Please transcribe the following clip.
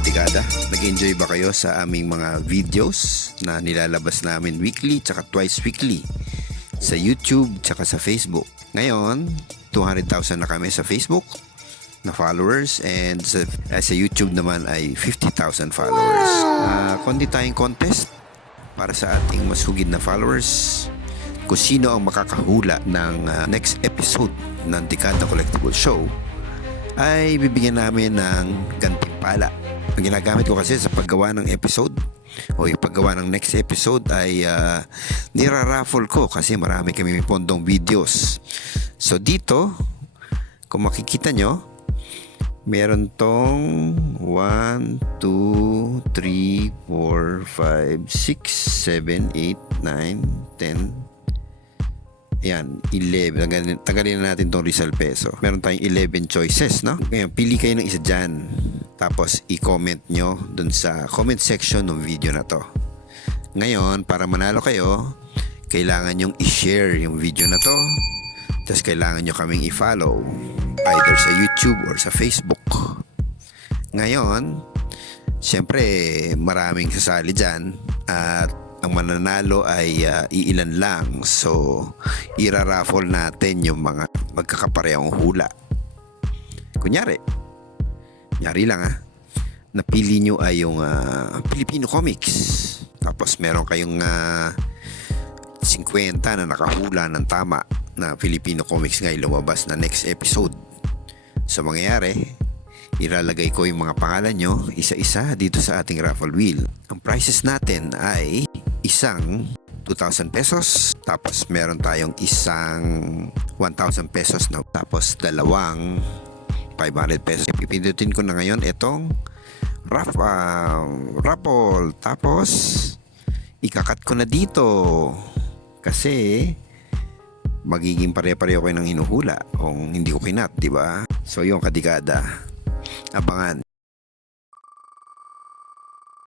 katikada. Nag-enjoy ba kayo sa aming mga videos na nilalabas namin weekly tsaka twice weekly sa YouTube tsaka sa Facebook? Ngayon, 200,000 na kami sa Facebook na followers and sa, eh, sa YouTube naman ay 50,000 followers. Ah, konti tayong contest para sa ating masugid na followers kung sino ang makakahula ng ah, next episode ng Tikada Collectible Show ay bibigyan namin ng gantimpala. Ang ginagamit ko kasi sa paggawa ng episode o yung paggawa ng next episode ay uh, niraraffle ko kasi marami kami may pondong videos. So dito, kung makikita nyo, meron tong 1, 2, 3, 4, 5, 6, 7, 8, 9, 10, Ayan, 11. Tagalin, tagalin na natin tong Rizal Peso. Meron tayong 11 choices, no? Ngayon, pili kayo ng isa dyan. Tapos, i-comment nyo dun sa comment section ng video na to. Ngayon, para manalo kayo, kailangan nyong i-share yung video na to. Tapos, kailangan nyo kaming i-follow either sa YouTube or sa Facebook. Ngayon, syempre, maraming sasali dyan at ang mananalo ay ah, iilan lang. So, iraraffle natin yung mga magkakaparehong hula. Kunyari, nyari lang ah, napili nyo ay yung ah, Filipino Comics. Tapos meron kayong ah, 50 na nakahula ng tama na Filipino Comics ngayon lumabas na next episode. So mangyayari, ilalagay ko yung mga pangalan nyo isa-isa dito sa ating raffle wheel. Ang prices natin ay isang 2,000 pesos. Tapos meron tayong isang 1,000 pesos na tapos dalawang 500 pesos. Pipindutin ko na ngayon itong raff, ah, raffle. Tapos ikakat ko na dito kasi magiging pare-pareho kayo ng hinuhula kung hindi ko kinat, di ba? So yung kadikada, abangan.